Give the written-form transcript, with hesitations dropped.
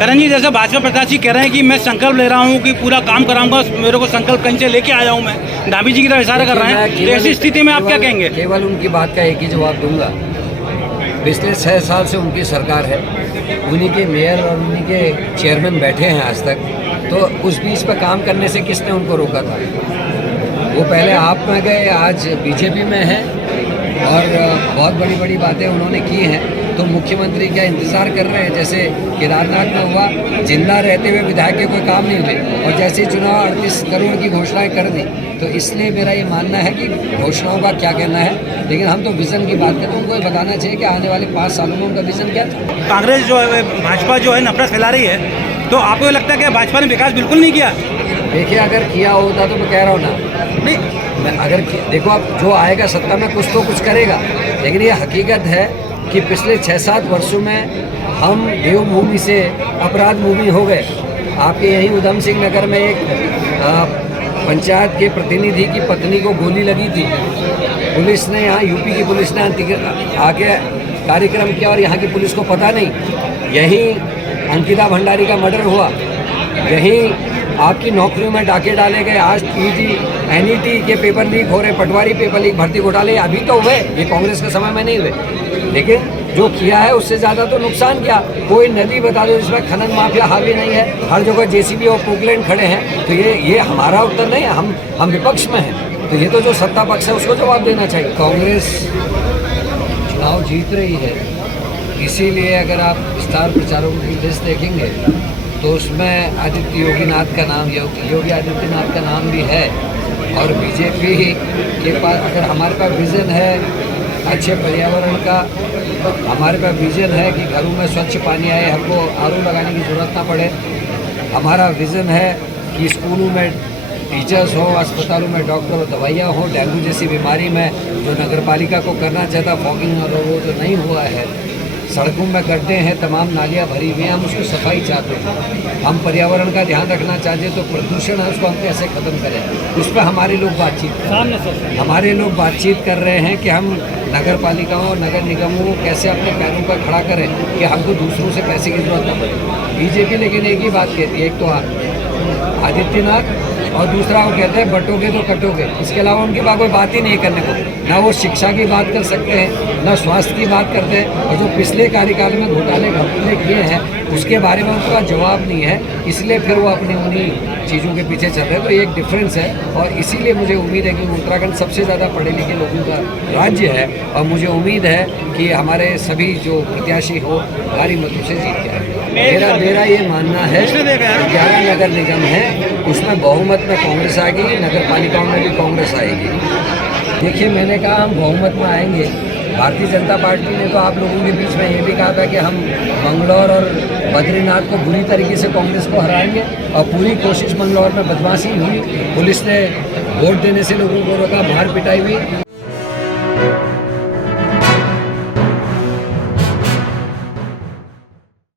करण जी, जैसे भाजपा प्रत्याशी कह रहे हैं कि मैं संकल्प ले रहा हूं कि पूरा काम कराऊंगा, मेरे को संकल्प कहीं से लेके आया हूं, मैं धामी जी की तरफ इशारा कर रहे हैं, तो ऐसी स्थिति में आप क्या कहेंगे? केवल उनकी बात का एक ही जवाब दूंगा। पिछले 6 साल से उनकी सरकार है, उन्हीं के मेयर और उन्हीं के चेयरमैन बैठे हैं आज तक, तो उस बीच पर काम करने से किसने उनको रोका था? वो पहले आप में गए, आज बीजेपी में हैं और बहुत बड़ी बड़ी बातें उन्होंने की हैं। तो मुख्यमंत्री क्या इंतज़ार कर रहे हैं? जैसे केदारनाथ में हुआ, जिंदा रहते हुए विधायक के कोई काम नहीं हुए और जैसे चुनाव 38 करोड़ की घोषणाएं कर दी। तो इसलिए मेरा ये मानना है कि घोषणाओं का क्या कहना है, लेकिन हम तो विज़न की बात करते हैं। उनको ये बताना चाहिए कि आने वाले 5 सालों में उनका विज़न क्या था। कांग्रेस जो है, भाजपा जो है नफरत फैला रही है, तो आपको लगता है कि भाजपा ने विकास बिल्कुल नहीं किया? देखिए, अगर किया होता तो मैं कह रहा हूँ ना, नहीं, मैं अगर देखो, अब जो आएगा सत्ता में कुछ तो कुछ करेगा, लेकिन ये हकीकत है कि पिछले 6-7 वर्षों में हम देवभूमि से अपराध भूमि हो गए। आपके यहीं उधम सिंह नगर में एक पंचायत के प्रतिनिधि की पत्नी को गोली लगी थी। पुलिस ने, यहाँ यूपी की पुलिस ने आके कार्यक्रम किया और यहाँ की पुलिस को पता नहीं। यहीं अंकिता भंडारी का मर्डर हुआ, यहीं आपकी नौकरियों में डाके डाले गए। आज पीजी एनईटी के पेपर लीक हो रहे, पटवारी पेपर लीक, भर्ती घोटाले अभी तो हुए, ये कांग्रेस के समय में नहीं हुए, लेकिन जो किया है उससे ज़्यादा तो नुकसान किया। कोई नदी बता दो जिसमें खनन माफिया हावी नहीं है, हर जगह जेसीबी और पोकलैंड खड़े हैं। तो ये हमारा उत्तर नहीं है, हम विपक्ष में हैं। तो ये तो जो सत्ता पक्ष है उसको जवाब देना चाहिए। कांग्रेस चुनाव जीत रही है, इसीलिए अगर आप स्टार प्रचारकों की लिस्ट देखेंगे तो उसमें आदित्य योगीनाथ का नाम, योगी आदित्यनाथ का नाम भी है। और बीजेपी के पास, अगर हमारे पास विज़न है अच्छे पर्यावरण का, हमारे पास विज़न है कि घरों में स्वच्छ पानी आए, हमको आरओ लगाने की ज़रूरत ना पड़े, हमारा विज़न है कि स्कूलों में टीचर्स हो, अस्पतालों में डॉक्टर हो, दवाइयाँ हो, डेंगू जैसी बीमारी में जो नगर पालिका को करना चाहता फॉगिंग और वो तो नहीं हुआ है। सड़कों में गड्ढे हैं, तमाम नालियाँ भरी हुई हैं, हम उसको सफाई चाहते हैं। हम पर्यावरण का ध्यान रखना चाहते हैं, तो प्रदूषण है उसको हम कैसे ख़त्म करें, उस पर हमारे लोग बातचीत कर रहे हैं। हमारे लोग बातचीत कर रहे हैं कि हम नगर पालिकाओं, नगर निगमों को कैसे अपने पैरों पर खड़ा करें कि हमको दूसरों से पैसे की जरूरत न पड़े। बीजेपी लेकिन एक ही बात कहती है, एक तो आदित्यनाथ और दूसरा वो कहते हैं बटोगे तो कटोगे। इसके अलावा उनके पास कोई बात ही नहीं करने को, ना वो शिक्षा की बात कर सकते हैं, ना स्वास्थ्य की बात करते हैं। और जो पिछले कार्यकाल में घोटाले किए हैं उसके बारे में उनके पास जवाब नहीं है, इसलिए फिर वो अपनी उन्हीं चीज़ों के पीछे चल रहे हैं। तो एक डिफरेंस है और इसीलिए मुझे उम्मीद है कि उत्तराखंड सबसे ज़्यादा पढ़े लिखे लोगों का राज्य है और मुझे उम्मीद है कि हमारे सभी जो प्रत्याशी हो भारी मतों से जीत जाएंगे। मेरा ये मानना है 11 नगर निगम है, उसमें बहुमत में कांग्रेस आएगी, नगर पालिकाओं में भी कांग्रेस आएगी। देखिए, मैंने कहा हम बहुमत में आएंगे। भारतीय जनता पार्टी ने तो आप लोगों के बीच में ये भी कहा था कि हम मंगलौर और बद्रीनाथ को बुरी तरीके से कांग्रेस को हराएंगे और पूरी कोशिश मंगलौर में बदमाशी हुई, पुलिस ने वोट देने से लोगों को रोका, मार पिटाई हुई।